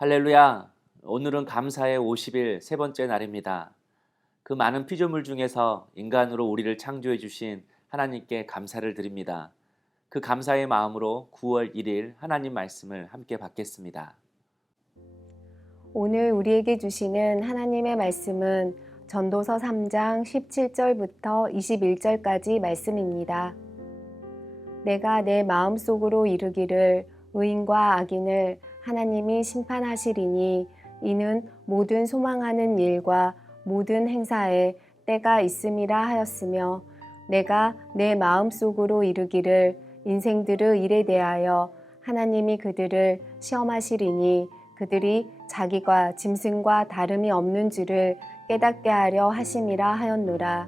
할렐루야! 오늘은 감사의 50일 세 번째 날입니다. 그 많은 피조물 중에서 인간으로 우리를 창조해 주신 하나님께 감사를 드립니다. 그 감사의 마음으로 9월 1일 하나님 말씀을 함께 받겠습니다. 오늘 우리에게 주시는 하나님의 말씀은 전도서 3장 17절부터 21절까지 말씀입니다. 내가 내 마음속으로 이르기를 의인과 악인을 하나님이 심판하시리니 이는 모든 소망하는 일과 모든 행사에 때가 있음이라 하였으며 내가 내 마음속으로 이르기를 인생들의 일에 대하여 하나님이 그들을 시험하시리니 그들이 자기가 짐승과 다름이 없는 줄을 깨닫게 하려 하심이라 하였노라.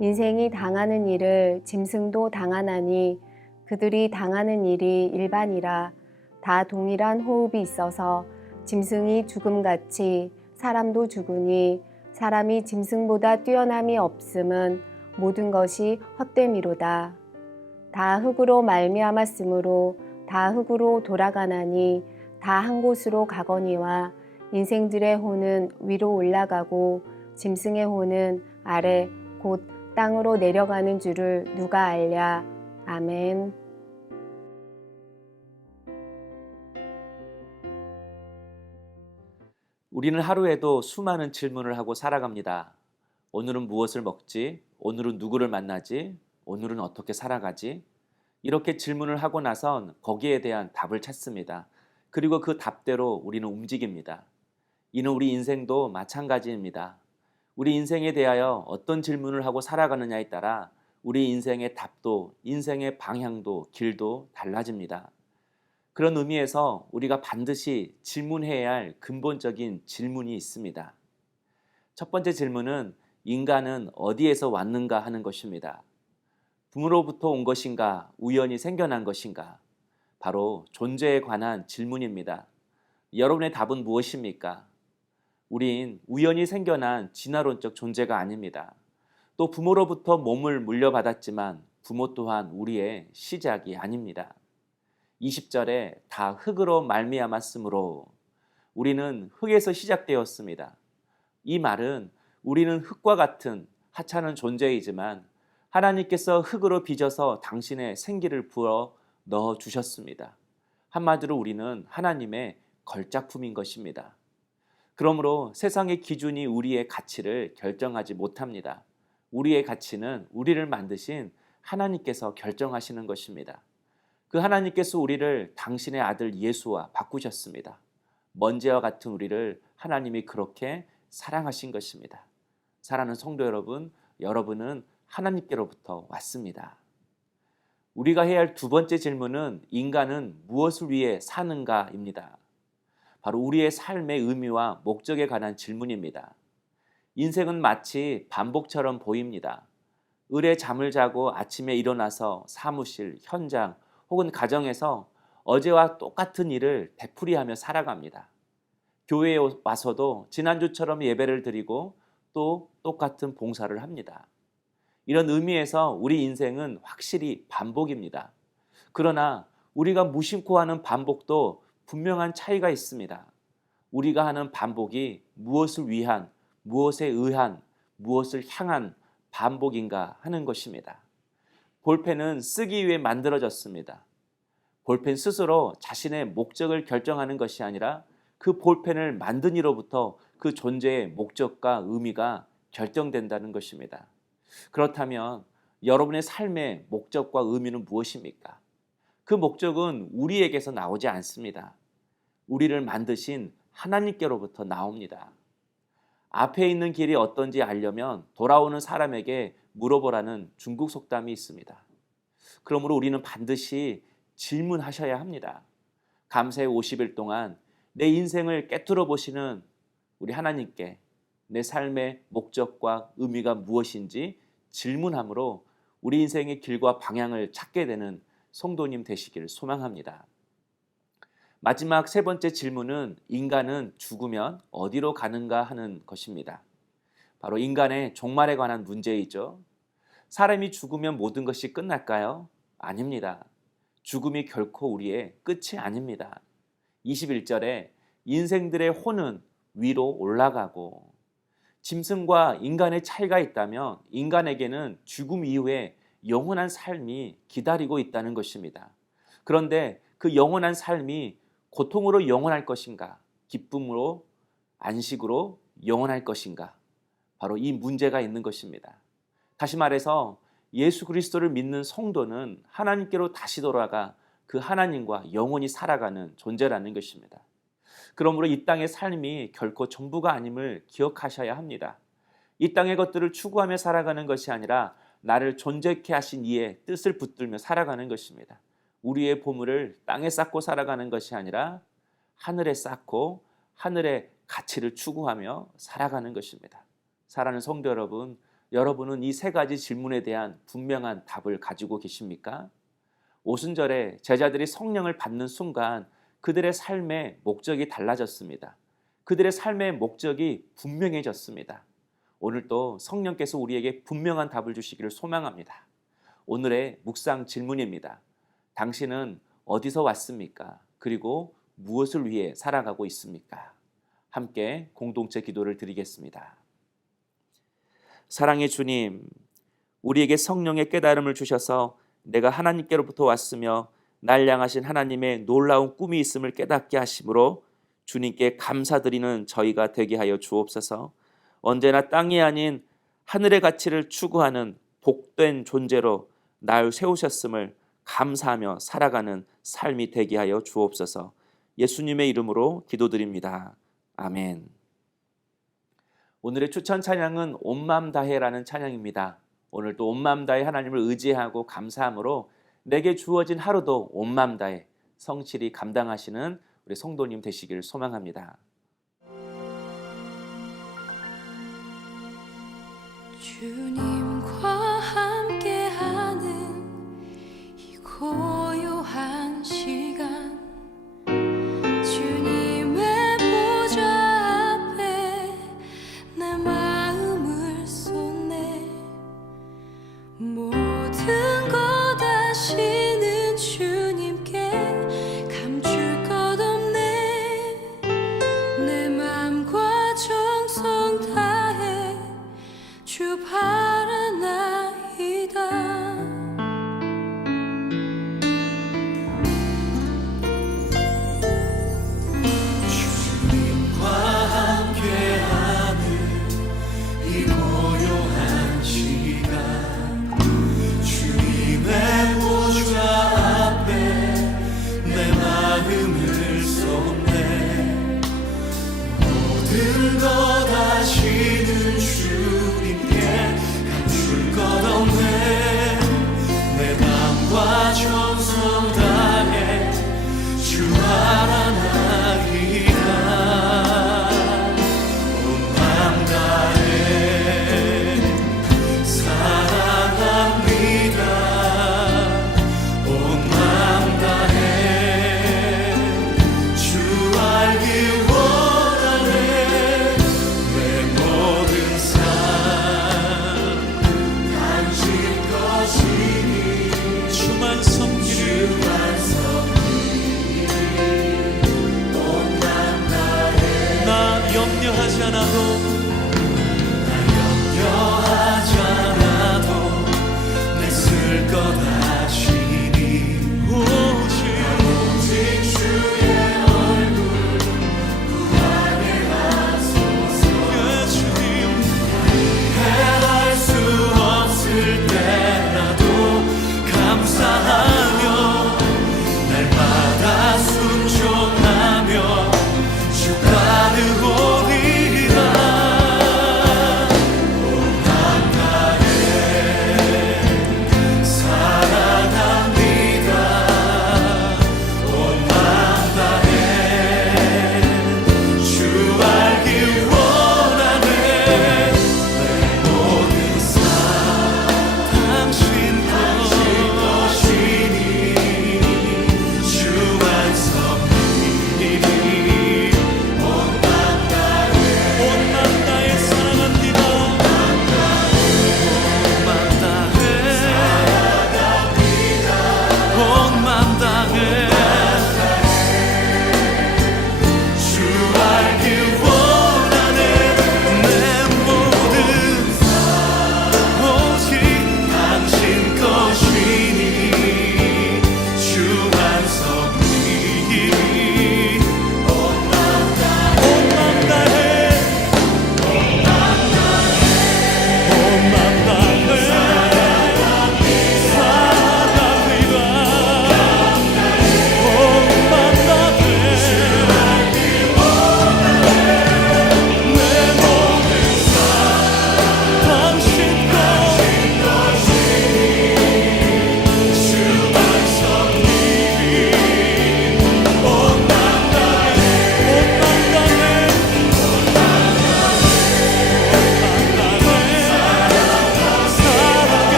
인생이 당하는 일을 짐승도 당하나니 그들이 당하는 일이 일반이라. 다 동일한 호흡이 있어서 짐승이 죽음같이 사람도 죽으니 사람이 짐승보다 뛰어남이 없음은 모든 것이 헛됨이로다. 다 흙으로 말미암았으므로 다 흙으로 돌아가나니 다 한 곳으로 가거니와 인생들의 혼은 위로 올라가고 짐승의 혼은 아래 곧 땅으로 내려가는 줄을 누가 알랴. 아멘. 우리는 하루에도 수많은 질문을 하고 살아갑니다. 오늘은 무엇을 먹지? 오늘은 누구를 만나지? 오늘은 어떻게 살아가지? 이렇게 질문을 하고 나선 거기에 대한 답을 찾습니다. 그리고 그 답대로 우리는 움직입니다. 이는 우리 인생도 마찬가지입니다. 우리 인생에 대하여 어떤 질문을 하고 살아가느냐에 따라 우리 인생의 답도, 인생의 방향도, 길도 달라집니다. 그런 의미에서 우리가 반드시 질문해야 할 근본적인 질문이 있습니다. 첫 번째 질문은 인간은 어디에서 왔는가 하는 것입니다. 부모로부터 온 것인가, 우연히 생겨난 것인가? 바로 존재에 관한 질문입니다. 여러분의 답은 무엇입니까? 우린 우연히 생겨난 진화론적 존재가 아닙니다. 또 부모로부터 몸을 물려받았지만 부모 또한 우리의 시작이 아닙니다. 20절에 다 흙으로 말미암았으므로 우리는 흙에서 시작되었습니다. 이 말은 우리는 흙과 같은 하찮은 존재이지만 하나님께서 흙으로 빚어서 당신의 생기를 부어 넣어 주셨습니다. 한마디로 우리는 하나님의 걸작품인 것입니다. 그러므로 세상의 기준이 우리의 가치를 결정하지 못합니다. 우리의 가치는 우리를 만드신 하나님께서 결정하시는 것입니다. 그 하나님께서 우리를 당신의 아들 예수와 바꾸셨습니다. 먼지와 같은 우리를 하나님이 그렇게 사랑하신 것입니다. 사랑하는 성도 여러분, 여러분은 하나님께로부터 왔습니다. 우리가 해야 할 두 번째 질문은 인간은 무엇을 위해 사는가입니다. 바로 우리의 삶의 의미와 목적에 관한 질문입니다. 인생은 마치 반복처럼 보입니다. 을에 잠을 자고 아침에 일어나서 사무실, 현장 혹은 가정에서 어제와 똑같은 일을 되풀이하며 살아갑니다. 교회에 와서도 지난주처럼 예배를 드리고 또 똑같은 봉사를 합니다. 이런 의미에서 우리 인생은 확실히 반복입니다. 그러나 우리가 무심코 하는 반복도 분명한 차이가 있습니다. 우리가 하는 반복이 무엇을 위한, 무엇에 의한, 무엇을 향한 반복인가 하는 것입니다. 볼펜은 쓰기 위해 만들어졌습니다. 볼펜 스스로 자신의 목적을 결정하는 것이 아니라 그 볼펜을 만든 이로부터 그 존재의 목적과 의미가 결정된다는 것입니다. 그렇다면 여러분의 삶의 목적과 의미는 무엇입니까? 그 목적은 우리에게서 나오지 않습니다. 우리를 만드신 하나님께로부터 나옵니다. 앞에 있는 길이 어떤지 알려면 돌아오는 사람에게 물어보라는 중국 속담이 있습니다. 그러므로 우리는 반드시 질문하셔야 합니다. 감사의 50일 동안 내 인생을 꿰뚫어 보시는 우리 하나님께 내 삶의 목적과 의미가 무엇인지 질문함으로 우리 인생의 길과 방향을 찾게 되는 성도님 되시기를 소망합니다. 마지막 세 번째 질문은 인간은 죽으면 어디로 가는가 하는 것입니다. 바로 인간의 종말에 관한 문제이죠. 사람이 죽으면 모든 것이 끝날까요? 아닙니다. 죽음이 결코 우리의 끝이 아닙니다. 21절에 인생들의 혼은 위로 올라가고, 짐승과 인간의 차이가 있다면 인간에게는 죽음 이후에 영원한 삶이 기다리고 있다는 것입니다. 그런데 그 영원한 삶이 고통으로 영원할 것인가, 기쁨으로, 안식으로 영원할 것인가, 바로 이 문제가 있는 것입니다. 다시 말해서 예수 그리스도를 믿는 성도는 하나님께로 다시 돌아가 그 하나님과 영원히 살아가는 존재라는 것입니다. 그러므로 이 땅의 삶이 결코 전부가 아님을 기억하셔야 합니다. 이 땅의 것들을 추구하며 살아가는 것이 아니라 나를 존재케 하신 이의 뜻을 붙들며 살아가는 것입니다. 우리의 보물을 땅에 쌓고 살아가는 것이 아니라 하늘에 쌓고 하늘의 가치를 추구하며 살아가는 것입니다. 사랑하는 성도 여러분, 여러분은 이 세 가지 질문에 대한 분명한 답을 가지고 계십니까? 오순절에 제자들이 성령을 받는 순간 그들의 삶의 목적이 달라졌습니다. 그들의 삶의 목적이 분명해졌습니다. 오늘도 성령께서 우리에게 분명한 답을 주시기를 소망합니다. 오늘의 묵상 질문입니다. 당신은 어디서 왔습니까? 그리고 무엇을 위해 살아가고 있습니까? 함께 공동체 기도를 드리겠습니다. 사랑의 주님, 우리에게 성령의 깨달음을 주셔서 내가 하나님께로부터 왔으며 날 향하신 하나님의 놀라운 꿈이 있음을 깨닫게 하심으로 주님께 감사드리는 저희가 되게 하여 주옵소서. 언제나 땅이 아닌 하늘의 가치를 추구하는 복된 존재로 날 세우셨음을 감사하며 살아가는 삶이 되게 하여 주옵소서. 예수님의 이름으로 기도드립니다. 아멘. 오늘의 추천 찬양은 온 마음 다해라는 찬양입니다. 오늘도 온 마음 다해 하나님을 의지하고 감사함으로 내게 주어진 하루도 온 마음 다해 성실히 감당하시는 우리 성도님 되시길 소망합니다. 주님과 함께하는 이 고요한 시간, 주님의 보좌 앞에 내 마음을 쏟네. 모든 것 아시는 주님께 감출 것 없네. 내 맘과 정성 다해 주 바라나이다. 주님과 함께하는 이 고요한 시간, 주님의 보좌 앞에 내 마음을 쏟네. 모든 것 아시는 주님께 감출 것 없네. 내 맘과 정성 다해 주 바라나이다. 온 맘 다해 사랑합니다. 온 맘 다해 주 알기 원하네. 내 모든 삶 당신 것이니 주만 섬기리. 온 맘 다해 나 염려하지 않아도 내 쓸 것 아시니. 오직 주의 얼굴 구하게 하소서. 주님 해할 수 없을 때라도 감사하며 날마다 순종하며 주 따르오리라.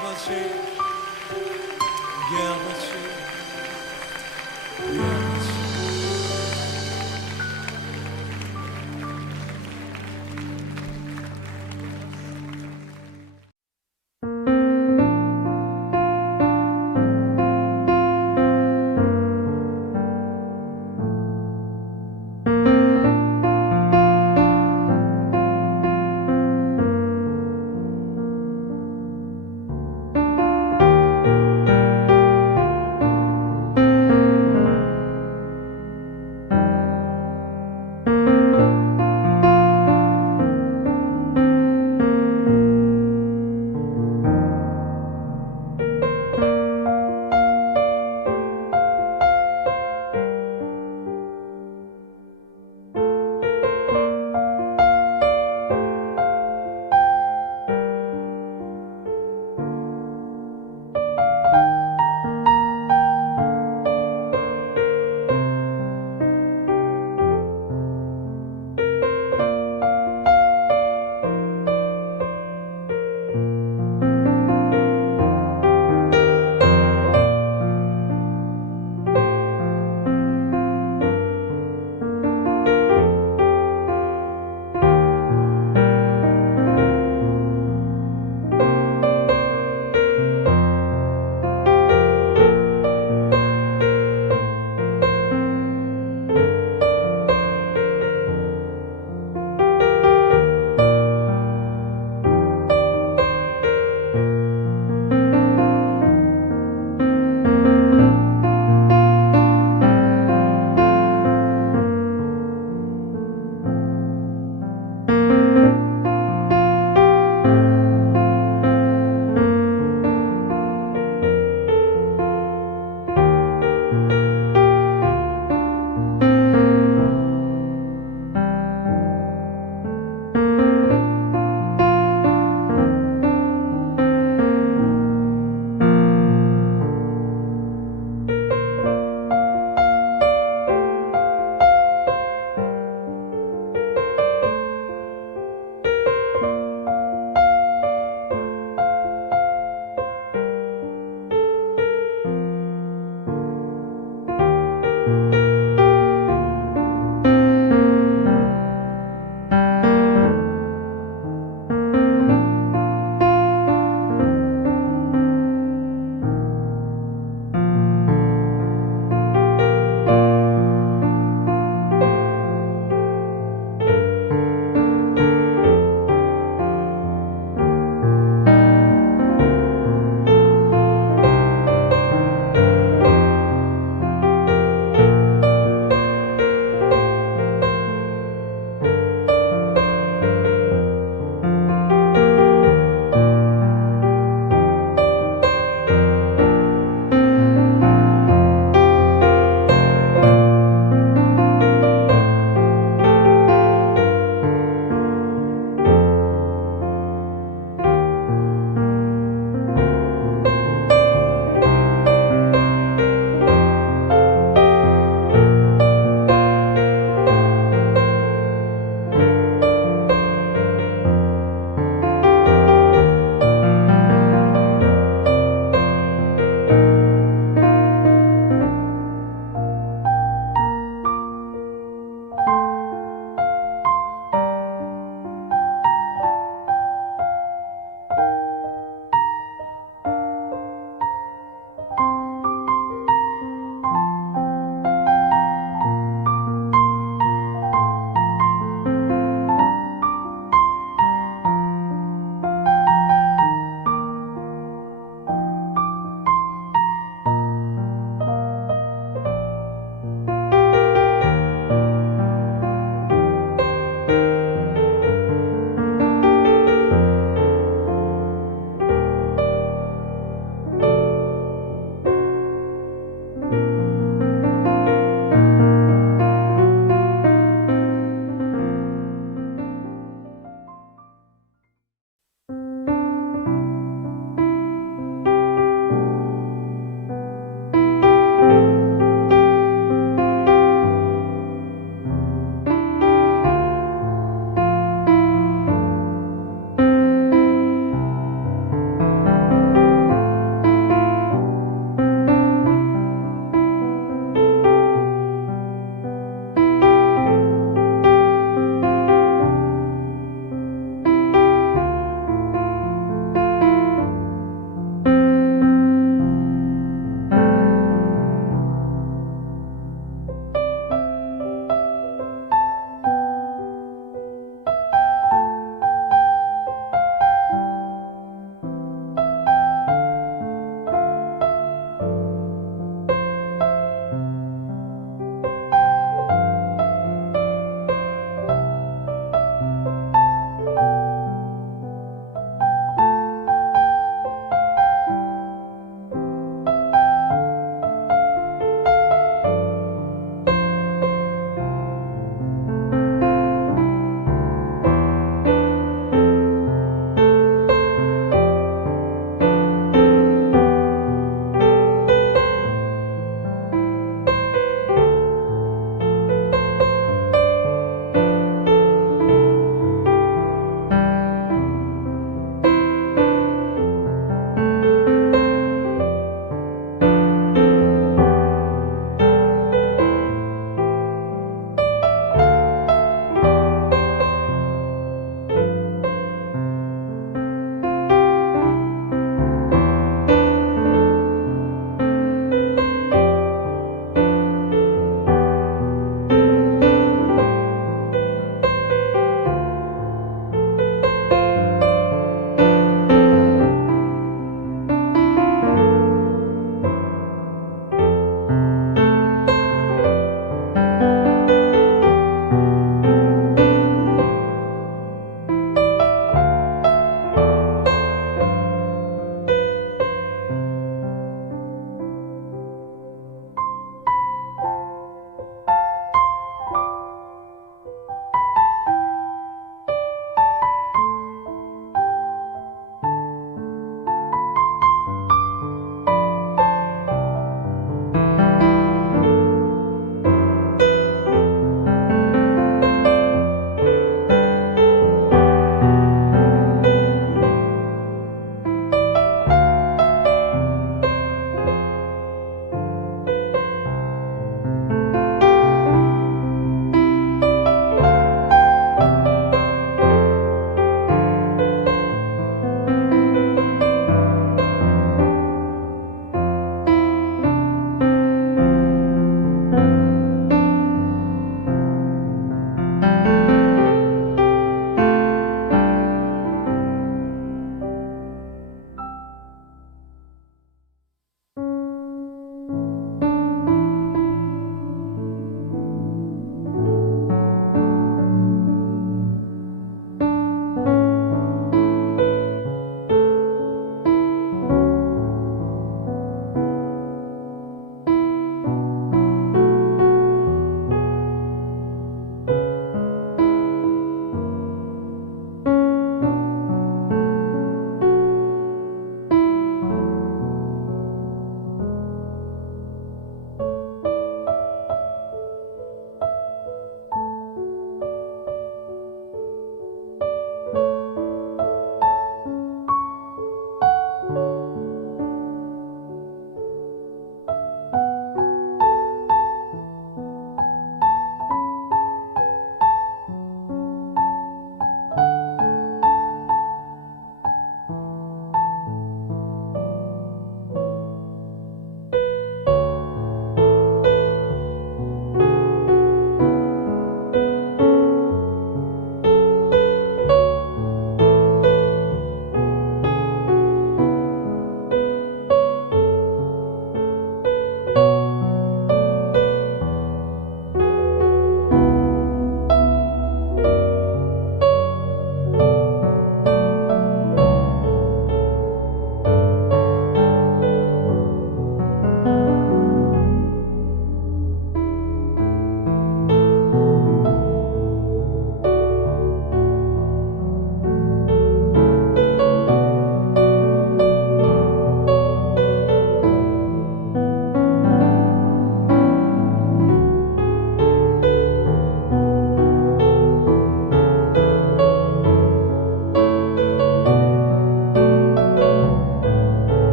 아버지 우리 아버지